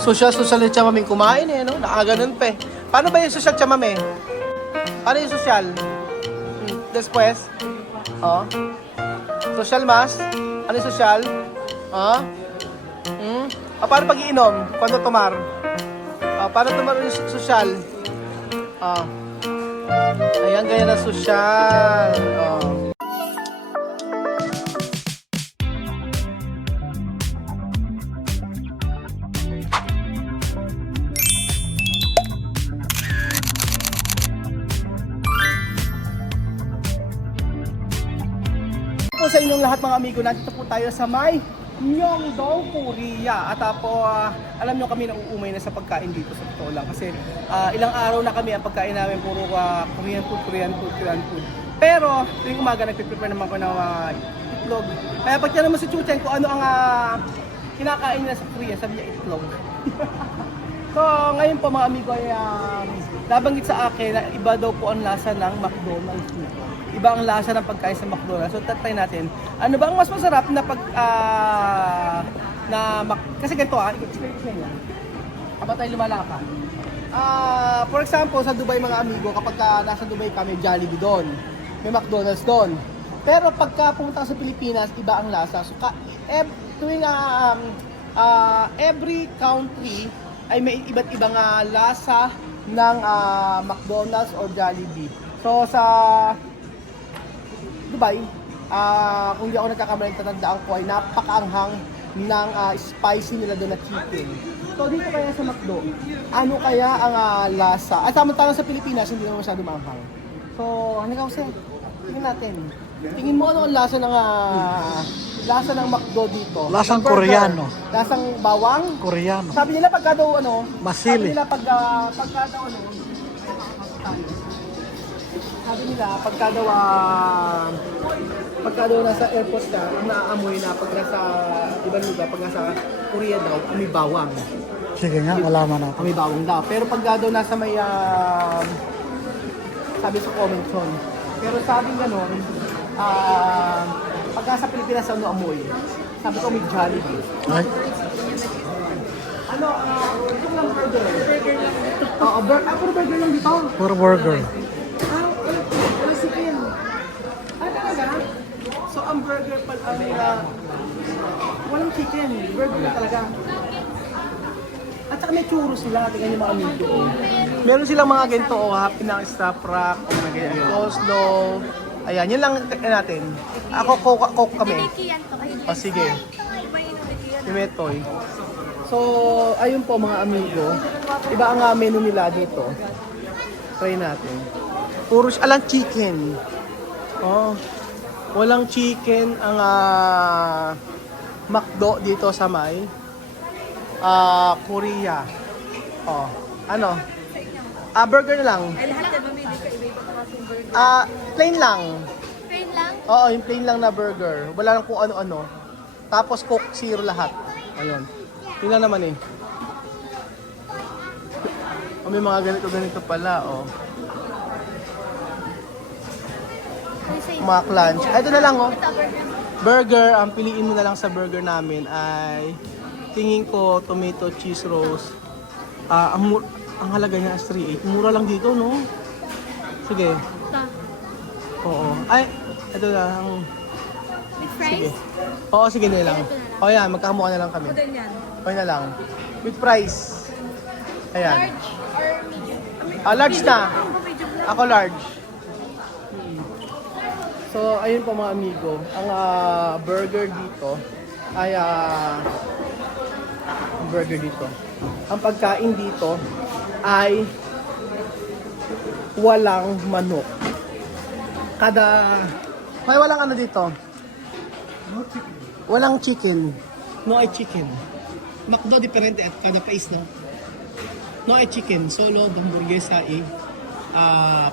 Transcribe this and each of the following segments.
Social yung chamaming kumain eh, no? Nakaganon pa eh. Paano ba yung social chamame? Paano yung social? Después? Oh. Social mas? Ano yung social? Oh. Paano pag-iinom? Paano tumar? Paano tumar yung social? Ayan, ganyan na social. Po sa inyong lahat mga amigo, nandito po tayo sa may Myeongdong, Korea. At alam nyo kami nauumay na sa pagkain dito sa totoo lang. Kasi ilang araw na kami ang pagkain namin puro Korean food. Pero tuwing umaga nagpiprepare naman ko ng itlog. Kaya pag tiyan naman si Chuchen kung ano ang kinakain nila sa Korea, sabi niya itlog. So ngayon po mga amigo ay nabanggit sa akin na iba daw po ang lasa ng McDonald's dito. Iba ang lasa ng pagkain sa McDonald's. So tatry natin. Ano ba ang mas masarap na kasi ganito experience niya. Kapag tayo lumalakad. For example, sa Dubai mga amigo, kapag nasa Dubai kami, Jollibee doon. May McDonald's doon. Pero pagka pumunta sa Pilipinas, iba ang lasa. So tuwing every country ay may iba't ibang lasa ng McDonald's or Jollibee. So sa Dubai, kung di ako nagkakamali, tatandaan ko ay napakaanghang ng spicy nila doon na chicken. So dito kaya sa McDo, ano kaya ang lasa? At samantala sa Pilipinas, hindi naman masyado maanghang. So, ano ka kasi? Tingnan natin. Tingin mo ano ang lasa ng McDo dito? Lasang Koreano. Lasang bawang? Koreano. Sabi nila pagka daw Masili. Sabi nila pagka nasa airport ka, ang naaamoy na pag nasa ibang lugar, pag nasa Korea daw, may bawang. Sige nga, malaman natin. May bawang daw. Pero pag daw nasa may, sabi sa comment zone. Pero sabi gano'n, pag nasa Pilipinas, ano amoy? Sabi ko may Jollibee. Ay, Ito lang burger. Burger lang dito. Puro burger lang dito. puro burger. Wala chicken. Talaga? So, ang burger pala walang chicken. Burger na talaga. At saka may churros sila. Tingnan yung mga amigo. Meron silang mga ganito. Happy na stop rack. O mga ganyan. Coleslaw. Ayan, yun lang natin. Ako, coke kami. O, sige. Timetoy. So, ayun po mga amigo. Iba ang menu nila dito. Try natin. Puro alang chicken. Oh. Walang chicken ang McDo dito sa may Korea. Oh. Ano? Burger na lang. Ay, lahat na mamili ka, iba-iba klaseng burger. Plain lang. Plain lang? Oo, yung plain lang na burger. Wala lang kung ano-ano. Tapos Coke Zero lahat. Ayun. Yun lang naman eh. May mga ganito pala, oh. Mga lunch. Ito na lang, oh. Burger, ang piliin mo na lang sa burger namin ay tingin ko tomato cheese roast. Ang halaga niya is 3.8. Mura lang dito, no? Sige. Oo. Ay, ito lang. With Sige. fries? Oo, sige na lang. O yan, magkakamukha na lang kami. O din yan. Okay na lang. With price. Ayan. Large or medium? Large na. Ako medium lang. Ako large. So, ayun po mga amigo. Ang burger dito ay ang pagkain dito ay walang manok. May walang ano dito? Walang chicken. No ay chicken. McDo diferente at kada pais no. No ay chicken, solo hamburguesa y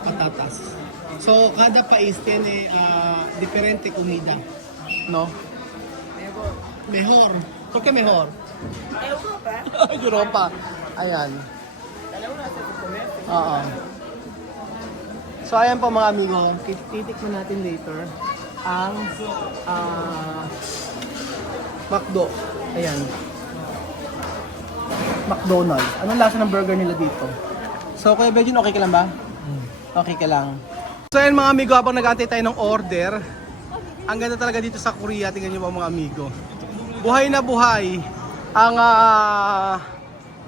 patatas. So kada país tiene diferente comida, no? Mejor. ¿Por qué mejor? Europa. Europa. Ayan. Oo. So ayan po mga amigo, titikman natin later ang McDo. Ayan. McDonald's. Anong lasa ng burger nila dito? So, Kuya Benjin, okay ka lang ba? Okay ka lang. So, ayun mga amigo, habang nag-aantay tayo ng order, ang ganda talaga dito sa Korea. Tingnan nyo mga amigo. Buhay na buhay ang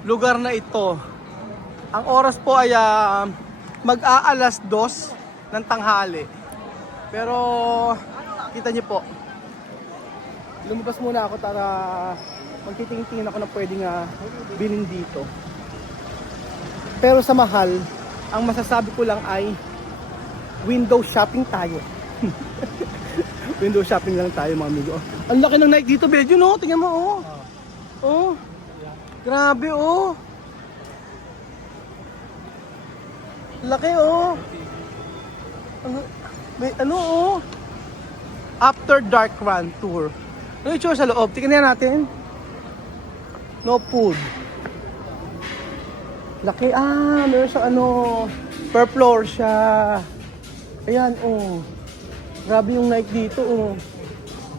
lugar na ito. Ang oras po ay mag-aalas 2 ng tanghali. Pero, kita nyo po, lumabas muna ako para magtitingin ako na pwedeng bilhin dito. Pero sa mahal, ang masasabi ko lang ay window shopping tayo. Window shopping lang tayo mga amigo. Ang laki ng Nike dito, Bedyo, no? Tingnan mo, oh. Oh. Grabe, oh. Laki, oh. May ano, oh. After Dark Run Tour. Ano yung sa loob? Tingnan natin. No food. Laki, meron siyang ano, per floor siya. Ayan, oh. Grabe yung Nike dito, oh.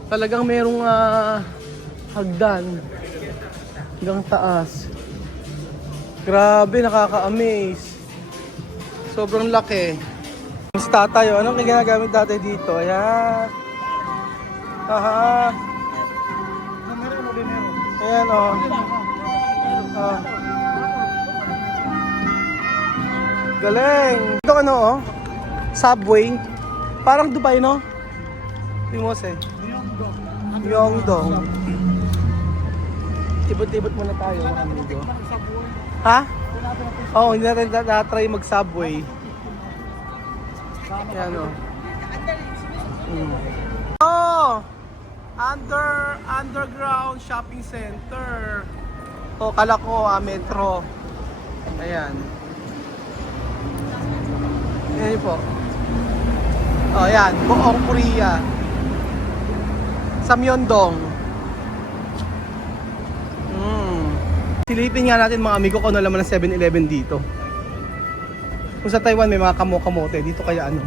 Talagang merong hagdan. Hanggang taas. Grabe, nakaka-amaze. Sobrang laki. Mas tatay, oh. Anong ginagamit tatay dito? Ayan. Aha. Ayan, oh. Galing. Ito ano, oh. Subway. Parang Dubai, no? Timos, eh. Myeongdong. Tibot-tibot muna tayo, mga amigo. Ha? Oo, hindi natin na-try mag-subway. Ayan, oh. Oh! Underground shopping center. O, kala ko, metro. Ayan. Ayan po. O, ayan. Buong Korea. Sa Myeongdong. Silipin nga natin mga amigo kung ano laman ng 7-Eleven dito. Kung sa Taiwan may mga kamo-kamote, dito kaya ano?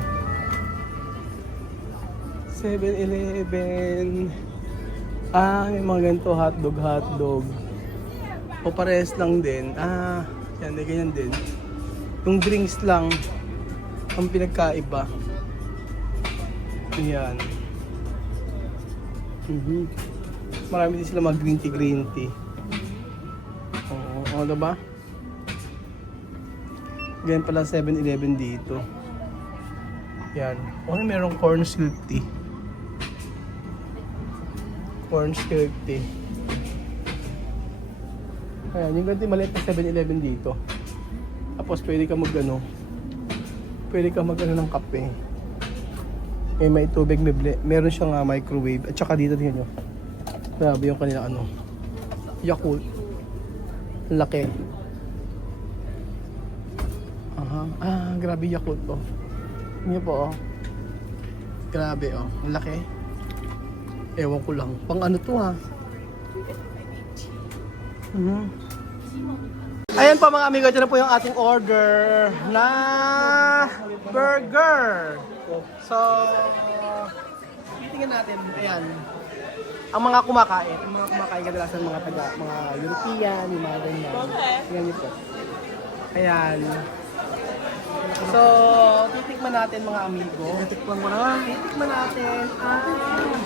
7-Eleven. May mga ganito, hotdog. O parehas lang din. Yan, may ganyan din. Yung drinks lang ang pinagkaiba. Yan. Marami din sila mag green tea. Oo, diba? Ganyan pala 7-Eleven dito. Yan. Merong corn silk tea. Corn silk tea. Ayan, yung ganito maliit na 7-Eleven dito. Tapos pwede ka mag-ano ng kape. May tubig, meron siyang microwave. At saka dito tingnan nyo. Grabe yung kanila ano. Yakult. Ang laki. Grabe Yakult, oh. Tingnan po, oh. Grabe, oh. Ang laki. Ewan ko lang. Pang ano to, ha? Ayan po mga amigo, ito na po yung ating order na burger. So, titingnan natin. Ayan. Ang mga kumakain kadalasan mga European, yung mga ganyan. Ayan yun po. Ayan. So, titikman natin mga amigo. Titikman natin ang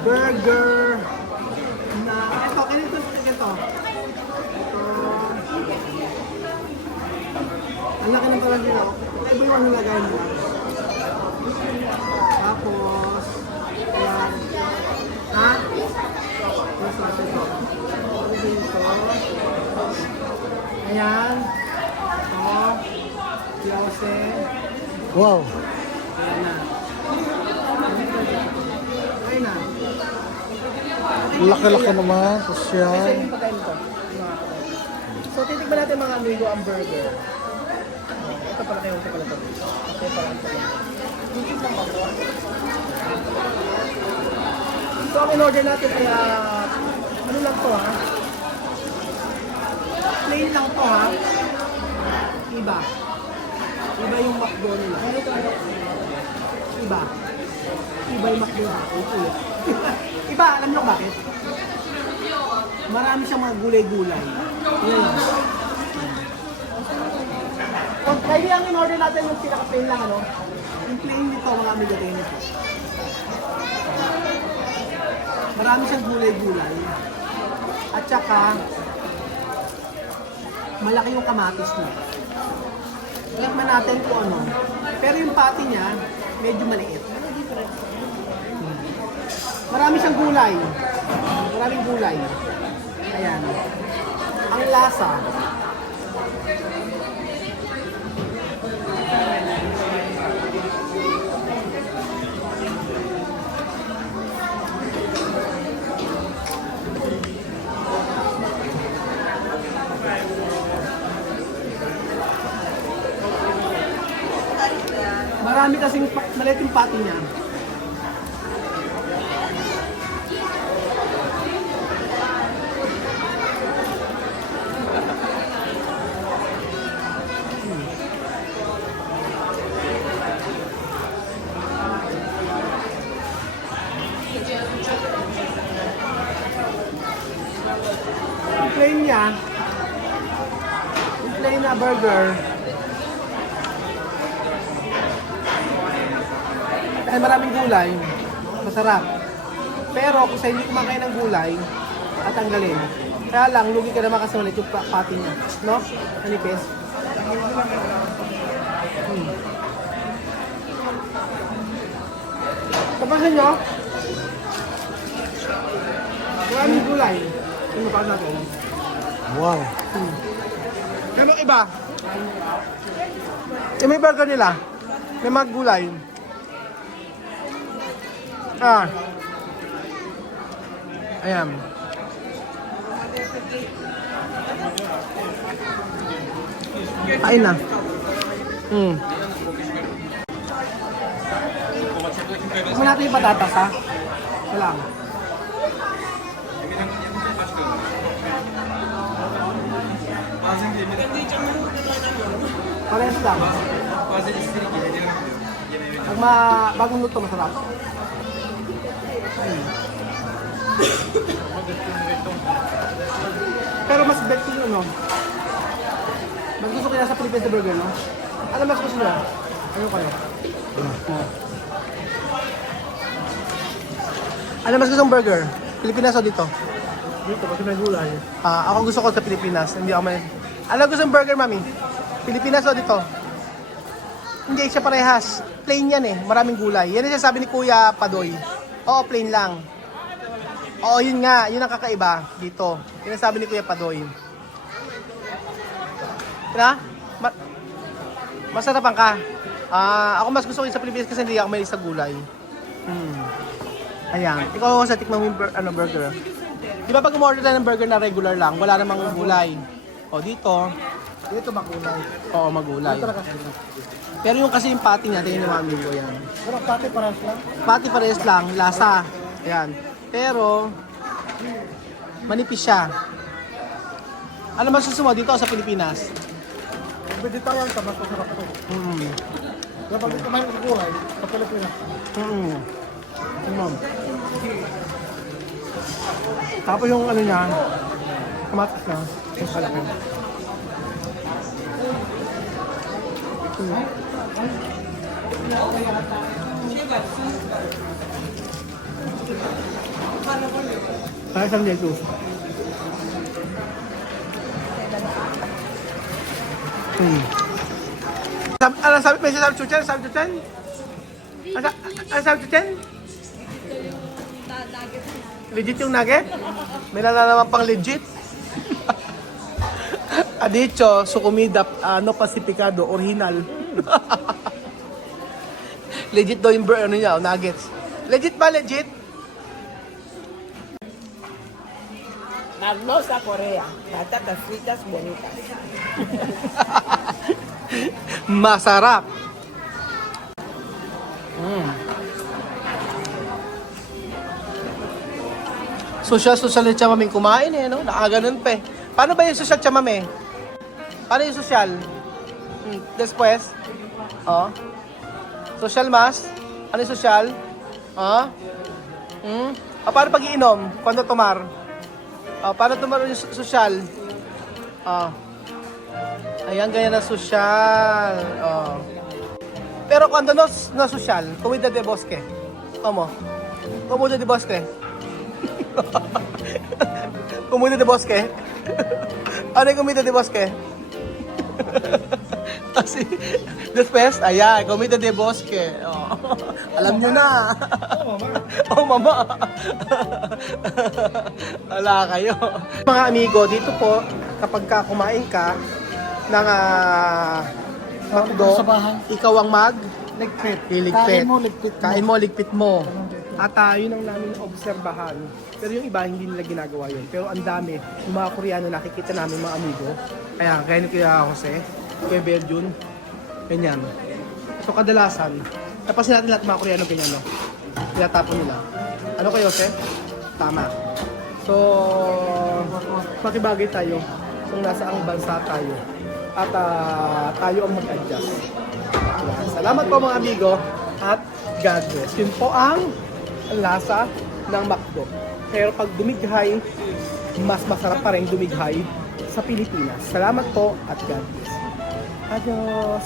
burger na ito. Ang laki ng parang dito. Ito yung nilagay mo. Tapos, ayan. Ha? Dito. Ayan. O. Yose. Wow. Ayan na. Ayan na. Laki-laki naman. Sosyal. So, titikman natin mga amigo ang burger. Ito pala kayo sa palato. Ito pala ito. Titik lang ako. So, ang in-order natin ay ano lang to, ha? Plain lang to, ha? Iba yung McDo nila. Iba yung McDo, ha? Iba, alam nyo bakit? Marami siyang mga gulay-gulay. Yan. Kaya ang in-order natin yung pinaka-plain lang, ano? Yung plain nito, mga amigatay nito. Marami siyang gulay-gulay. At saka, malaki yung kamatis niya. Tikman natin kung ano. Pero yung patty niya, medyo maliit. Marami siyang gulay. Maraming gulay. Ayan. Ang lasa. Marami kasing maliit yung patty niya. Yung plain niya, yung plain na burger, dahil maraming gulay, masarap. Pero kung sa hindi kumakain ng gulay, at tanggalin. Kaya lang, lugi ka naman kasi ulit yung patty niya. No? Anipis. Tapasin nyo. Maraming gulay. Ano pa natin? Wow. Pero iba. Yung may burger nila. May mga gulay. Ayan. Kain na. Kung natin yung patatas, ha? Wala. Parehas lang. Pag bagong luto, masarap. Pero mas bet ko yung ano. Mas gusto ko yung nasa Philippines burger, no? Ano mas gusto nyo? Ano kayo? Ano mas gusto yung burger? Pilipinas o dito? Dito, kasi may gulay. Ako gusto ko sa Pilipinas. Hindi ako may... Ano gusto yung burger, mami? Pilipinas o dito? Hindi, siya parehas. Plain yan eh. Maraming gulay. Yan yung sabi ni Kuya Padoy. Oo, plain lang. Oo, yun nga. Yun ang kakaiba dito. Yun ang sabi ni Kuya Padoy. Kaya? Masarapan ka? Ako mas gusto ko sa Pilipinas kasi hindi ako may sa gulay. Ayan. Ikaw sa tikman mo yung burger. Di ba pag umorder tayo ng burger na regular lang, wala namang gulay. O dito. Dito magulay. Oo, magulay. Pero yung kasi yung patty niya, tingin yung mami ko yan. Pero pati parehas lang. Patty parehas lang, lasa. Ayan. Pero, manipis siya. Ano mas gusto mo dito sa Pilipinas? Vegetarian ka, mas masarap to. Kaya pag kumain ng gulay, sa Pilipinas. Tapos yung ano niya, kamatis na, yung kalaki. Kaya isang dito. Ano sabi? May sabi Chuchen? Sabi Chuchen? Ano sabi Chuchen? Legit yung nugget? May nalalaman pang legit? Adicho, su comida no pacificado, original. Legit daw yung ano niya, nuggets. Legit ba, legit? Magno sa Korea, patatas fritas bonitas. Masarap. Social na siya maming kumain eh, no? Nakaganon pa eh. Paano ba yung social siya mami? Paano yung social? Después? Oh. Social mas? Ano yung social? Paano pag-iinom? Quando tomar? Oh, paano tumaroon yung sosyal? Oh. Ayan, ganyan na sosyal. Oh. Pero kung ano na sosyal, Comida de Bosque. Como? Comida de Bosque. Comida de Bosque. Ano yung Comida de Bosque? Kasi, Después, ayan, Comida de Bosque. Oh. Alam nyo na. Oh, mama. Wala kayo. Mga amigo, dito po, kapag ka kumain ka ng McDo, Sa bahay. ikaw ang Ligpit. liligpit. Kain mo, ligpit mo. Kain mo, ligpit mo. At yun ang namin obserbahan. Pero yung iba, hindi nila ginagawa yun. Pero ang dami, yung mga Koreano, nakikita namin mga amigo. Ayan, kaya ni Kuya Jose, Kuya Beljun, ganyan. So kadalasan, napansin natin lahat mga Koreano ganyan, no? Tinatapon nila. Ano kayo, Jose? Tama. So, makibagay tayo kung nasa ang bansa tayo. At tayo ang mag-adjust. Ayan. Salamat po mga amigo at God bless. Yun po ang lasa ng McDo. Pero pag dumighay, mas masarap pa rin dumighay sa Pilipinas. Salamat po at God bless. Adios!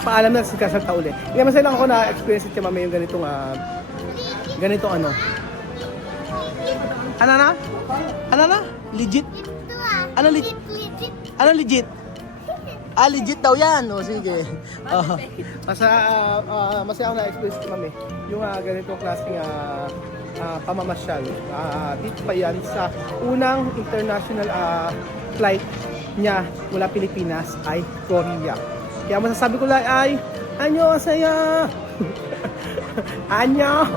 Paalam na si Kasalta uli. Hindi masaya lang ako na-experience si Mami yung ganitong ganitong ano. Ano na? Ano na? Legit? Ano legit? Ano legit? Legit daw yan. O sige. Masaya ako na-experience si Mami yung ganitong klaseng pamamasyal. Dito pa yan sa unang international flight niya mula Pilipinas ay Korea. Kaya masasabi ko lang ay, anyo saya! Anyo!